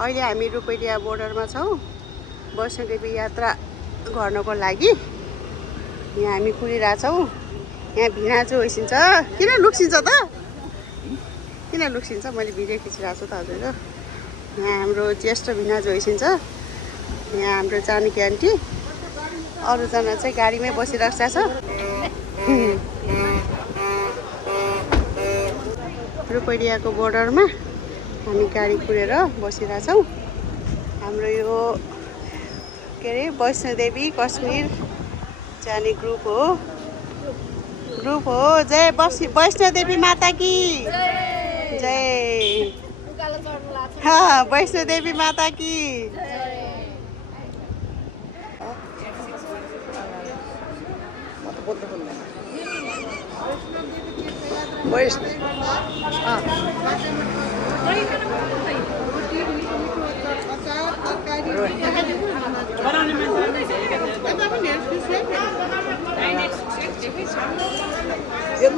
अहिले हामी रूपैडिया बोर्डरमा छौँ वैष्णोदेवी यात्रा गर्नको लागि। यहाँ हामी कुदिरहेछौँ। यहाँ भिनाजु होइसिन्छ। किन लुक्सिन्छ त? किन लुक्सिन्छ? मैले भिडियो खिचिरहेको छु त हजुर। यहाँ हाम्रो ज्येष्ठ भिनाजु होइसिन्छ। यहाँ हाम्रो जानकी आन्टी, अरूजना चाहिँ गाडीमै बसिरहेको छ। रूपैडियाको बोर्डरमा हामी गाडी कुरेर बसिरहेछौँ। हाम्रो यो के अरे वैष्णोदेवी कश्मीर जाने ग्रुप हो। जय वैष्णोदेवी माता की जय। हाँ, वैष्णोदेवी माता की। यो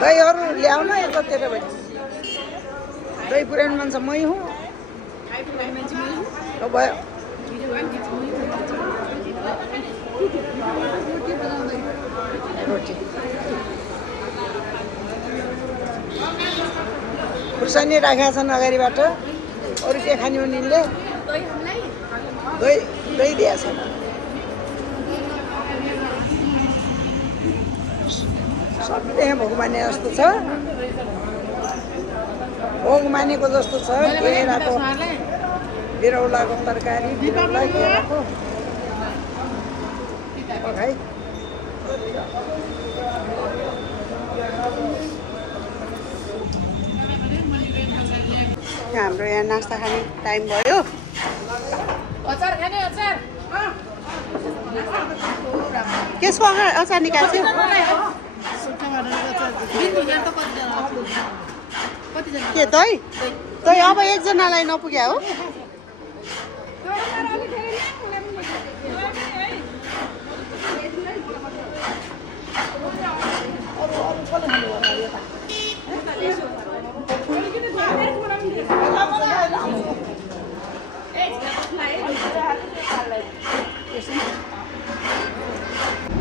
दहीहरू ल्याउन यतातिर भयो। दही पुऱ्याउने मान्छे मै हुँ। भयो रोटी खुर्सानी राखेका छन् अगाडिबाट। अरू के खाने हो निले? दही दिएको छ। सबले भोगमाने जस्तो छ। भोगमानेको जस्तो छ। केराको बिरौलाको तरकारी, बिरौला केराको खाइ। हाम्रो यहाँ नास्ता खाने टाइम भयो। केसको अचार निकाल्छु? के दही? दही अब एकजनालाई नपुग्या हो।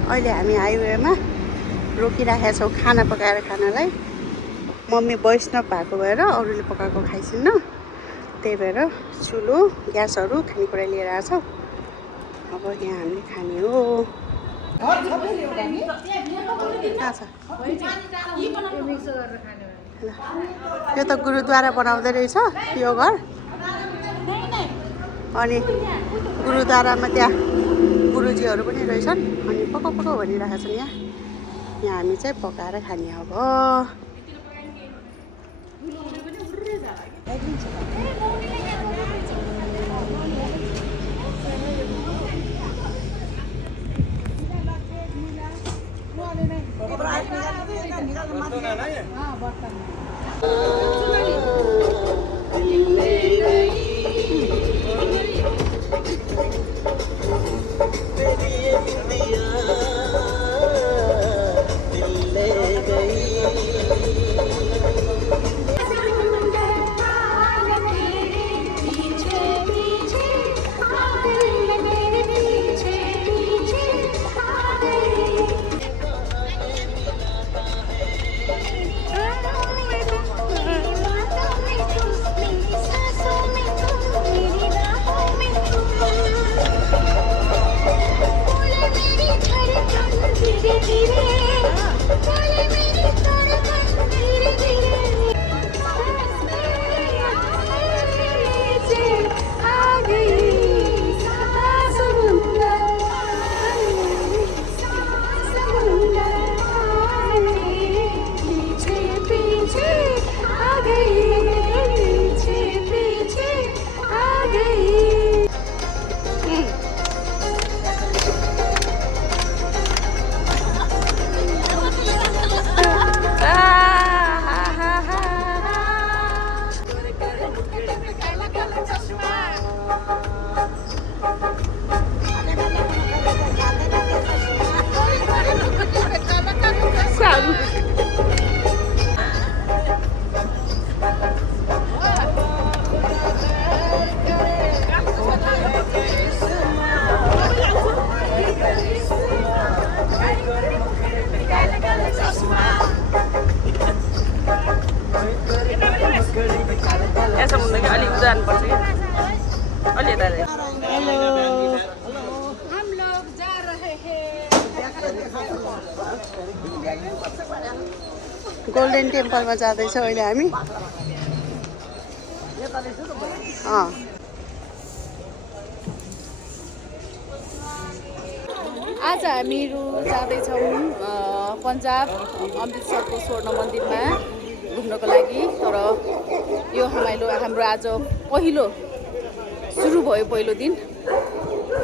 अहिले हामी हाइवेमा रोकिराखेका छौँ खाना पकाएर खानलाई। मम्मी वैष्णव भएको भएर अरूले पकाएको खाइसिन्न, त्यही भएर चुलो ग्यासहरू खानेकुरा लिएर आएको छौँ। अब यहाँ हामीले खाने हो। कहाँ छ? यो त गुरुद्वारा बनाउँदै रहेछ यो घर। अनि गुरुद्वारामा त्यहाँ गुरुजीहरू पनि रहेछन्। अनि पकाउ भनिरहेका छन्। यहाँ हामी चाहिँ पकाएर खाने अब। जानुपर्छ क्या अलि यता हेलो गोल्डन टेम्पलमा जाँदैछौँ अहिले हामी आज हामीहरू जाँदैछौँ पन्जाब अमृतसरको स्वर्ण मन्दिरमा घुम्नको लागि। तर यो हाम्रो आज सुरु भयो पहिलो दिन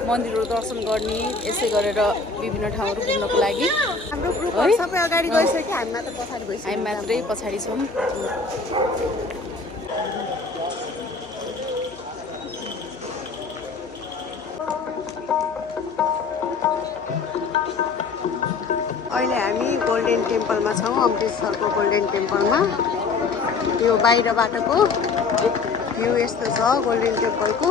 मन्दिरहरू दर्शन गर्ने, यसै गरेर विभिन्न ठाउँहरू घुम्नको लागि। हाम्रो ग्रुप सबै अगाडि गइसक्यो, हामी मात्रै पछाडि छौँ। अहिले हामी गोल्डन टेम्पलमा छौँ, अमृतसरको गोल्डन टेम्पलमा। यो बाहिरबाटको भ्यू यस्तो छ गोल्डन टेम्पलको।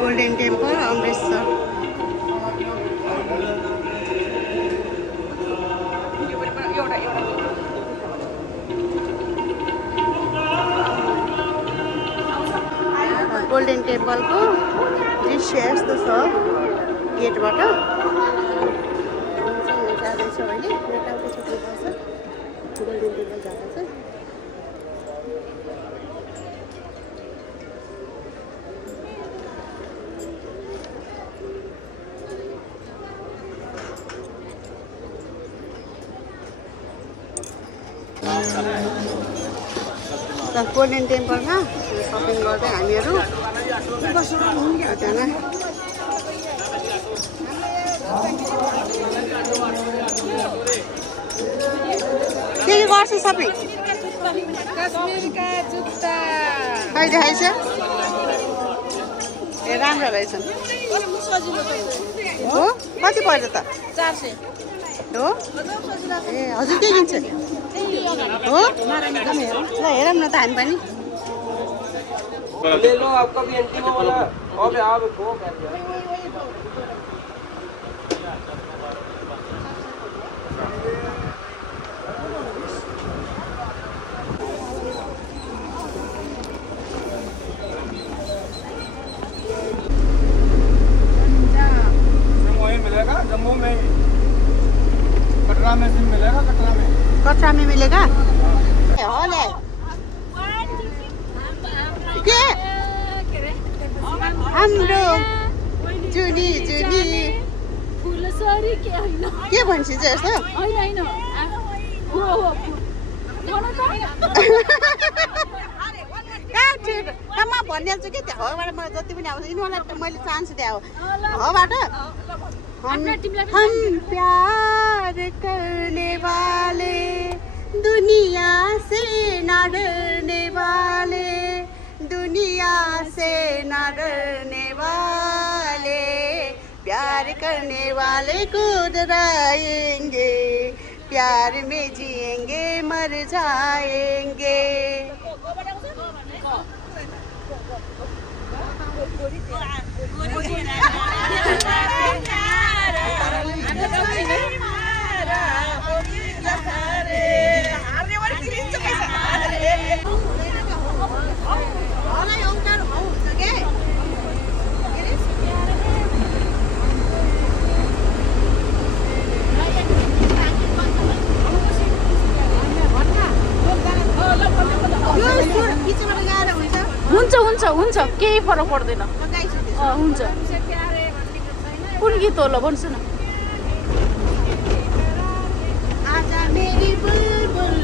Golden temple Amritsar. गोल्डन टेम्पलको दृश्य यस्तो छ गेटबाट। जाँदैछौँ अहिले टाउको छुट्नुपर्छ, गोल्डन टेम्पल जाँदैछ। गोल्डन टेम्पलमा सपिङ गर्दै हामीहरू जना के गर्छ सपिङ खै देखाइछ ए राम्रो रहेछन् हो। कति पर्छ त? 400 हो। ए हजुर के किन्छ हो? ल हेरौँ न त हामी पनि। ले लो आपका भी एंटी वो वाला और आप को मिलेगा जम्मू में, कटरा में सिम मिलेगा, कटरा में मिलेगा। हले के हाम्रो जुनी फुलसरी के भन्छ चाहिँ यस्तो म भनिहाल्छु कि त्यो हबाट मलाई जति पनि आउँछ यिनीहरूलाई मैले चान्स दिए हबाट। हम प्यार करने वाले दुनिया से न डरने वाले, दुनिया से न डरने वाले, प्यार करने वाले को डराएंगे, प्यार में जिएंगे मर जाएंगे। हुन्छ केही फरक पर्दैन। हुन्छ कुन गीत होला भन्छु न। आजा मेरी बुलबुल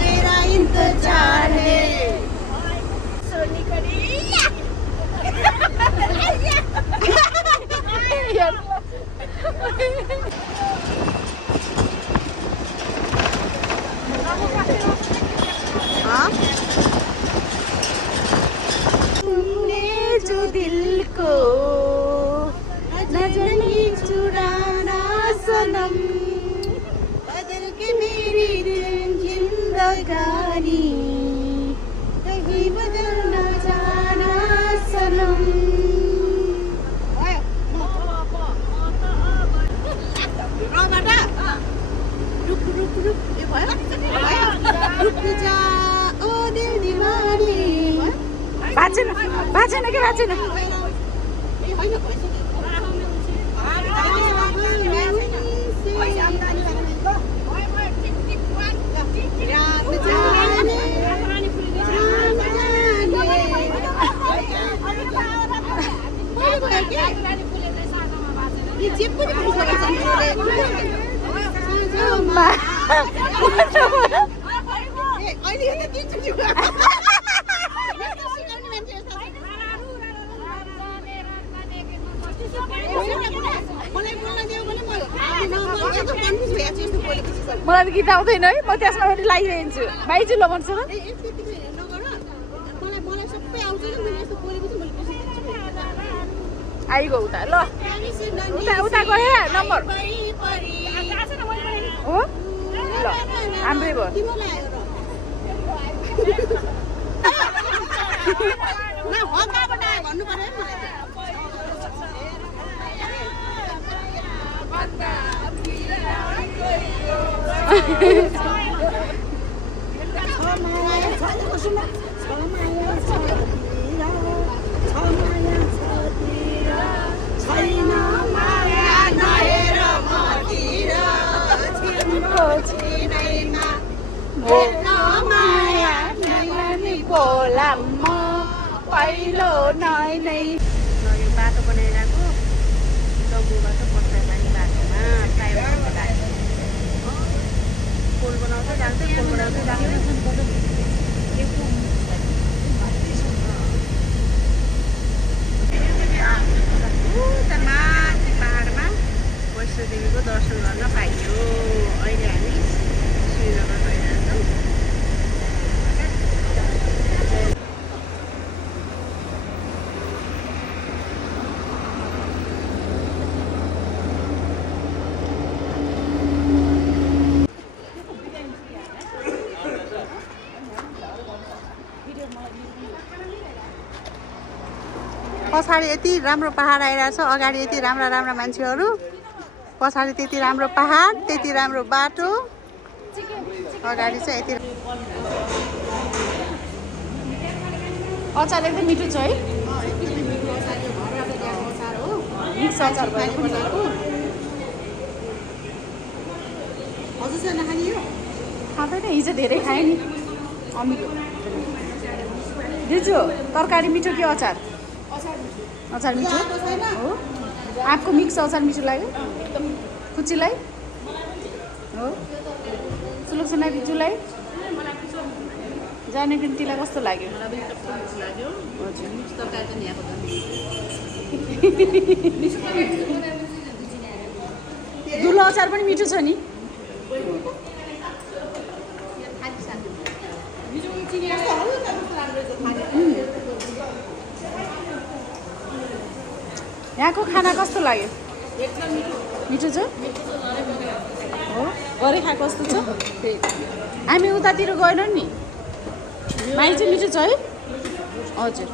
तेरा इंतजार है सोनी करिया। तुमने जो दिल को न जाने चुराना सनम, बदल के मेरी जिंदगी गाड़ी कहीं बदल न जाना सनम रुक रुक रुक ये भयो रुक जा ओ दिल दीवानी बाजेन के बाजेन मलाई त गीत आउँदैन है म त्यसमा पनि लागिरहन्छु बाइजु ल भन्छ आइगयो उता ल उता उता गयो नम्बर हो ल हाम्रै भयो पहिलो नै नै यो बाटो बनाइरहेको जम्मूबाट पस्दै लाने बाटोमा फ्लाइओभरको लागि पुल बनाउँदै जान्छ पुल बनाउँदै जान्छ माथि पाहाडमा वैष्णोदेवीको दर्शन गर्न पाइयो अहिले हामी श्रीनगर गइरहेछौँ पछाडि यति राम्रो पहाड आइरहेछ अगाडि यति राम्रा राम्रा मान्छेहरू पछाडि त्यति राम्रो पहाड त्यति राम्रो बाटो अगाडि चाहिँ यति अचार एकदम मिठो छ है मिक्स अचार भएको खाँदैन हिजो धेरै खाएँ नि अमिलो दिजु तरकारी मिठो कि अचार अचार मिठो हो आँपको मिक्स अचार मिठो लाग्यो कुच्चीलाई हो सुलक्षणा बिजुलाई जानेको तिमीलाई कस्तो लाग्यो दुलो अचार पनि मिठो छ नि यहाँको खाना कस्तो लाग्यो मिठो छ हो गरे खाएको कस्तो छ हामी उतातिर गएनौँ नि माइ चाहिँ मिठो छ है हजुर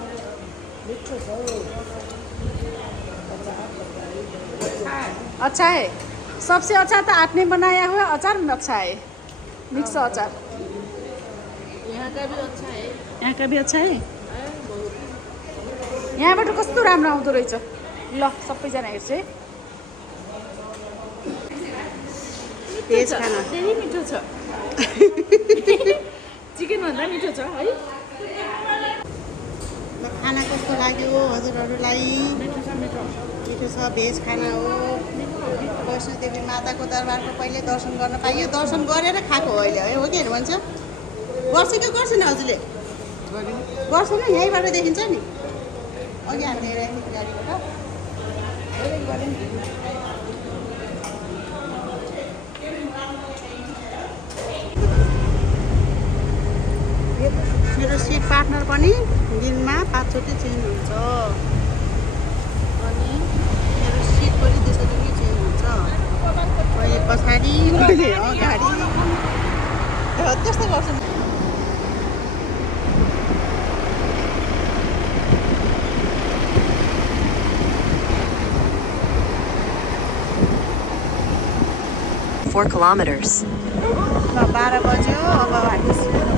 अच्छा है सबसे अच्छा तो आपने बनाया हुआ अचार अच्छा है मिक्स अचार यहाँ का भी अच्छा है यहाँ का भी अच्छा है यहाँबाट कस्तो राम्रो आउँदो रहेछ ल सबैजना हेर्छु है भेज खाना धेरै मिठो छ चिकन भन्दा मिठो छ है खाना कस्तो लाग्यो हजुरहरूलाई मिठो छ भेज खाना हो वैष्णोदेवी माताको दरबारको पहिले दर्शन गर्न पाइयो दर्शन गरेर खाएको हो अहिले हो के भन्छ गर्छ कि गर्छ नि हजुरले गर्छ नि यहीँबाट देखिन्छ नि अघि हामीले हेरेको गाडीबाट मेरो सिट पार्टनर पनि दिनमा 5 चोटि चेन्ज हुन्छ अनि मेरो सिट पनि त्यसरी नै चेन्ज हुन्छ अहिले पछाडि अहिले अगाडि हो त्यस्तो गर्छु Four kilometers. 12 बज्यो अब हामी